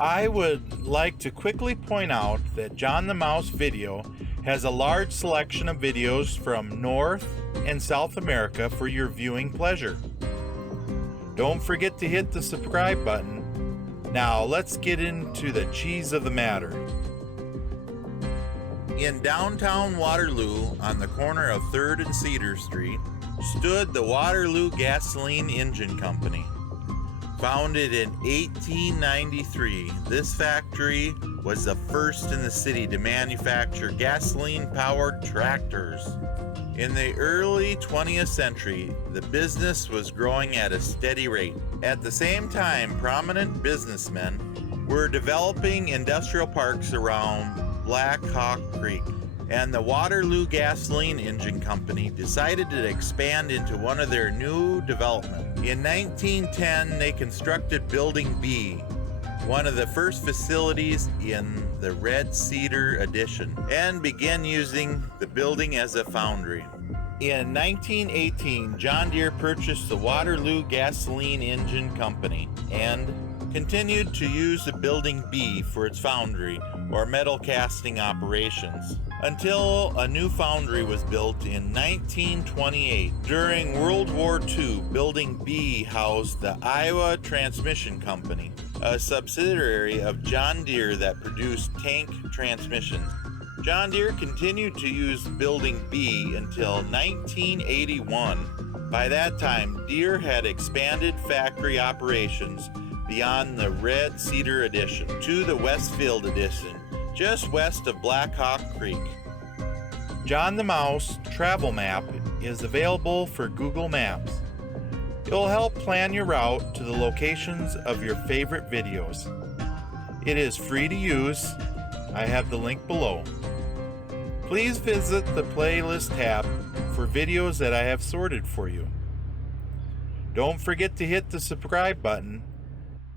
I would like to quickly point out that John the Mouse Video has a large selection of videos from North and South America for your viewing pleasure. Don't forget to hit the subscribe button. Now let's get into the cheese of the matter. In downtown Waterloo, on the corner of 3rd and Cedar Street, stood the Waterloo Gasoline Engine Company. Founded in 1893, this factory was the first in the city to manufacture gasoline-powered tractors. In the early 20th century, the business was growing at a steady rate. At the same time, prominent businessmen were developing industrial parks around Blackhawk Creek, and the Waterloo Gasoline Engine Company decided to expand into one of their new developments. In 1910, they constructed Building B, one of the first facilities in the Red Cedar addition, and began using the building as a foundry. In 1918, John Deere purchased the Waterloo Gasoline Engine Company and continued to use the Building B for its foundry or metal casting operations until a new foundry was built in 1928. During World War II, Building B housed the Iowa Transmission Company, a subsidiary of John Deere that produced tank transmissions. John Deere continued to use Building B until 1981. By that time, Deere had expanded factory operations beyond the Red Cedar addition to the Westfield addition, just west of Blackhawk Creek. John the Mouse travel map is available for Google Maps. It will help plan your route to the locations of your favorite videos. It is free to use. I have the link below. Please visit the playlist tab for videos that I have sorted for you. Don't forget to hit the subscribe button